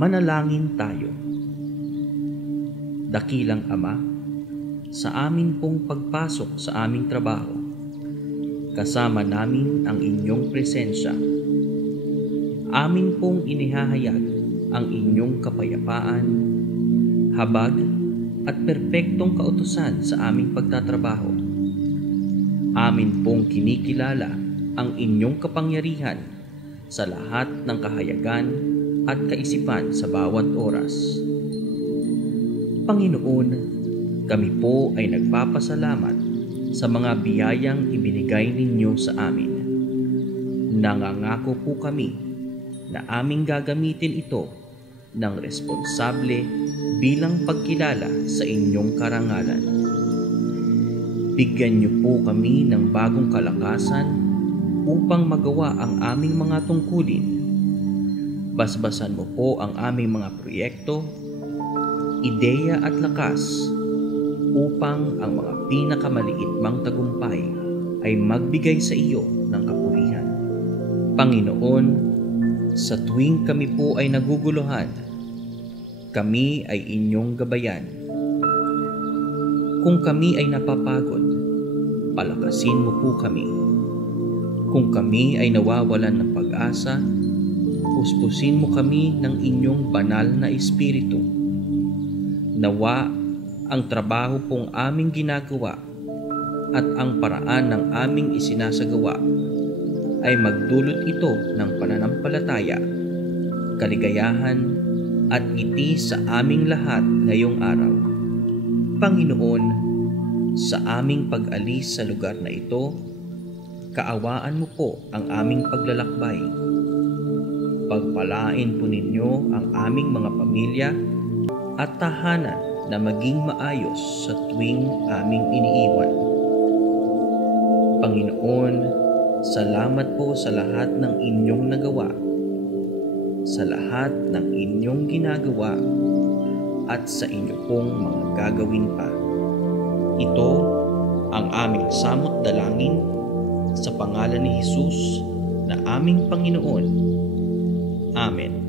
Manalangin tayo. Dakilang Ama, sa amin pong pagpasok sa aming trabaho, kasama namin ang inyong presensya. Amin pong inihahayag ang inyong kapayapaan, habag at perpektong kautusan sa aming pagtatrabaho. Amin pong kinikilala ang inyong kapangyarihan sa lahat ng kahayagan at kaisipan sa bawat oras. Panginoon, kami po ay nagpapasalamat sa mga biyayang ibinigay ninyo sa amin. Nangangako po kami na aming gagamitin ito ng responsable bilang pagkilala sa inyong karangalan. Bigyan niyo po kami ng bagong kalakasan upang magawa ang aming mga tungkulin. Basbasan mo po ang aming mga proyekto, ideya at lakas upang ang mga pinakamaliit mang tagumpay ay magbigay sa iyo ng kapurihan. Panginoon, sa tuwing kami po ay naguguluhan, kami ay inyong gabayan. Kung kami ay napapagod, palakasin mo po kami. Kung kami ay nawawalan ng pag-asa, puspusin mo kami ng inyong banal na espiritu. Nawa ang trabaho pong aming ginagawa at ang paraan ng aming isinasagawa ay magdulot ito ng pananampalataya, kaligayahan at ngiti sa aming lahat ngayong araw. Panginoon, sa aming pag-alis sa lugar na ito, kaawaan mo po ang aming paglalakbay. Pagpalain po ninyo ang aming mga pamilya at tahanan na maging maayos sa tuwing aming iniiwan. Panginoon, salamat po sa lahat ng inyong nagawa, sa lahat ng inyong ginagawa, at sa inyo pong mga gagawin pa. Ito ang aming samot dalangin sa pangalan ni Jesus na aming Panginoon. Amen.